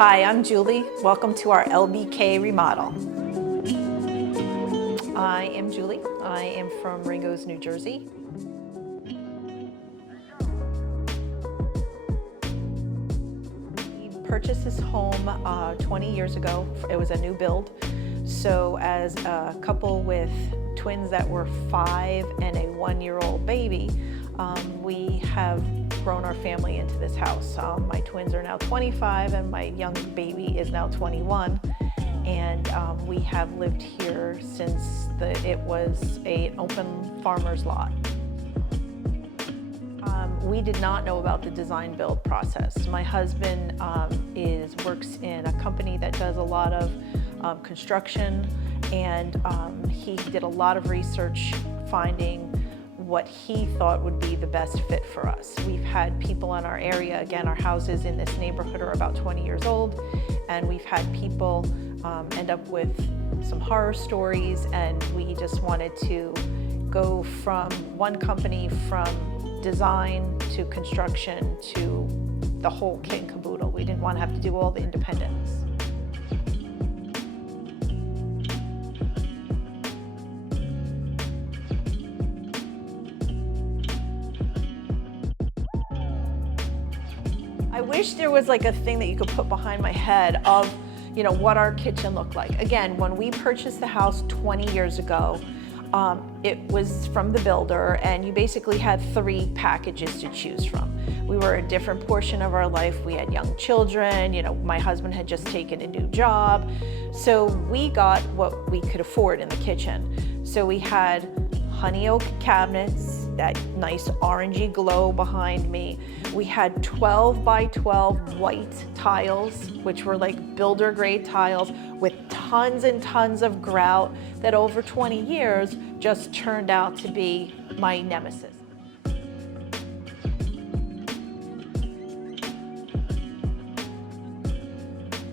Hi, I'm Julie. Welcome to our LBK remodel. I am Julie. I am from Ringo's, New Jersey. We purchased this home 20 years ago. It was a new build. So as a couple with twins that were 5 and a 1-year-old baby, we have grown our family into this house. My twins are now 25 and my young baby is now 21. And we have lived here since it was an open farmer's lot. We did not know about the design build process. My husband works in a company that does a lot of construction, and he did a lot of research finding what he thought would be the best fit for us. We've had people in our area, again, our houses in this neighborhood are about 20 years old, and we've had people end up with some horror stories, and we just wanted to go from one company, from design to construction to the whole kit and caboodle. We didn't want to have to do all the independents. I wish there was like a thing that you could put behind my head of, you know, what our kitchen looked like. Again, when we purchased the house 20 years ago, it was from the builder, and you basically had 3 packages to choose from. We were a different portion of our life. We had young children, you know, my husband had just taken a new job. So we got what we could afford in the kitchen. So we had honey oak cabinets, that nice orangey glow behind me. We had 12 by 12 white tiles, which were like builder grade tiles with tons and tons of grout that over 20 years just turned out to be my nemesis.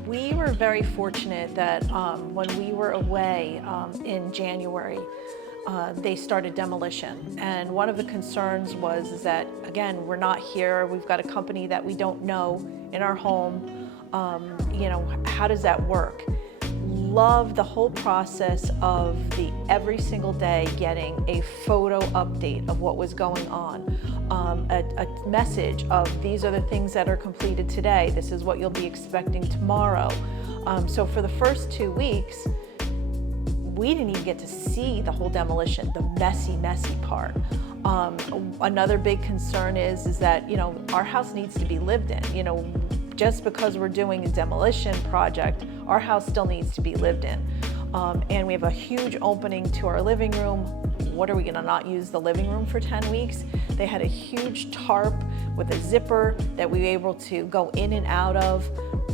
We were very fortunate that when we were away in January, they started demolition. And one of the concerns was that, again, we're not here, we've got a company that we don't know in our home. You know, how does that work? Love the whole process of every single day getting a photo update of what was going on. A message of these are the things that are completed today, this is what you'll be expecting tomorrow. So for the first 2 weeks, we didn't even get to see the whole demolition, the messy part. Another big concern is that, you know, our house needs to be lived in. You know, just because we're doing a demolition project, our house still needs to be lived in. And we have a huge opening to our living room. What are we gonna not use the living room for 10 weeks? They had a huge tarp with a zipper that we were able to go in and out of.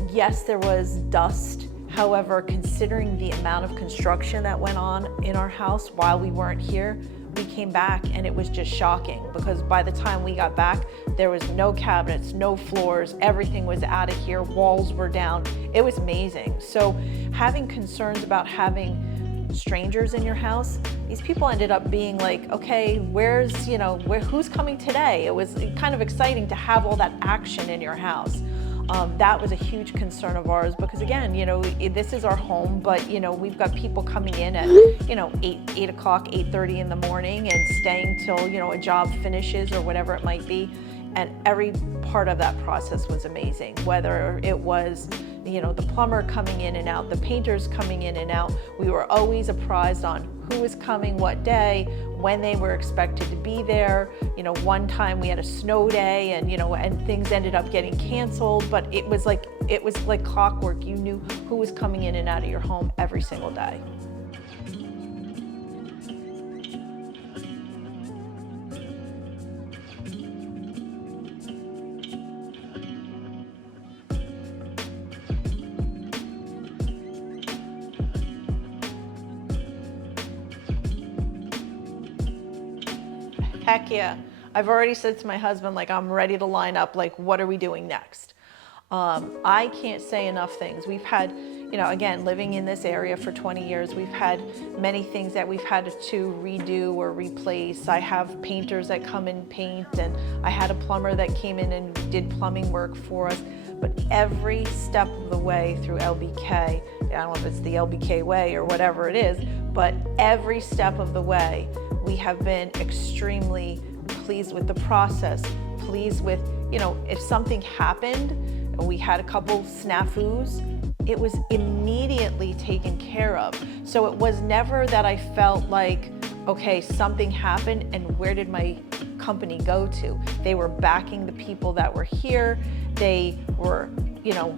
Yes, there was dust. However, considering the amount of construction that went on in our house while we weren't here, we came back and it was just shocking, because by the time we got back, there was no cabinets, no floors, everything was out of here, walls were down. It was amazing. So having concerns about having strangers in your house, these people ended up being like, okay, who's coming today? It was kind of exciting to have all that action in your house. That was a huge concern of ours, because again, you know, this is our home, but you know, we've got people coming in at, you know, 8 o'clock, 8:30 in the morning and staying till, you know, a job finishes or whatever it might be. And every part of that process was amazing, whether it was, you know, the plumber coming in and out, the painters coming in and out. We were always apprised on who was coming what day, when they were expected to be there. You know, one time we had a snow day, and you know, and things ended up getting canceled, but it was like clockwork. You knew who was coming in and out of your home every single day. Heck yeah. I've already said to my husband, like, I'm ready to line up, like, what are we doing next? I can't say enough things. We've had, you know, again, living in this area for 20 years, we've had many things that we've had to redo or replace. I have painters that come and paint, and I had a plumber that came in and did plumbing work for us. but every step of the way through LBK, I don't know if it's the LBK way or whatever it is, but every step of the way, we have been extremely pleased with the process, pleased with, if something happened, and we had a couple snafus, it was immediately taken care of. So it was never that I felt like, okay, something happened and where did my company go to? They were backing the people that were here. They were,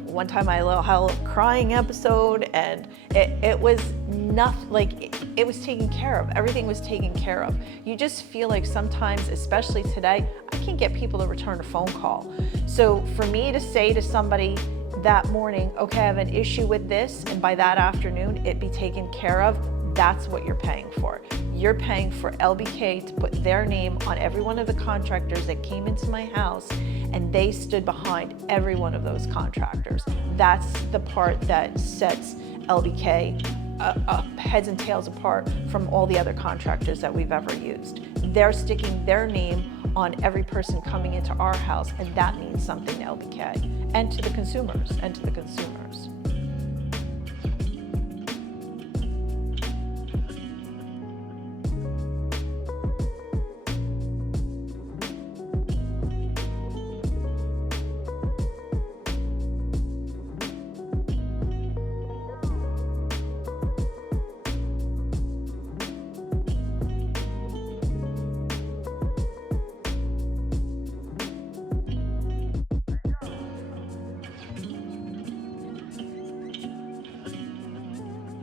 one time I had a crying episode, and it was nothing, like it was taken care of. Everything was taken care of. You just feel like sometimes, especially today, I can't get people to return a phone call. So for me to say to somebody that morning, okay, I have an issue with this, and by that afternoon it be taken care of, that's what you're paying for. You're paying for LBK to put their name on every one of the contractors that came into my house, and they stood behind every one of those contractors. That's the part that sets LBK heads and tails apart from all the other contractors that we've ever used. They're sticking their name on every person coming into our house, and that means something to LBK and to the consumers.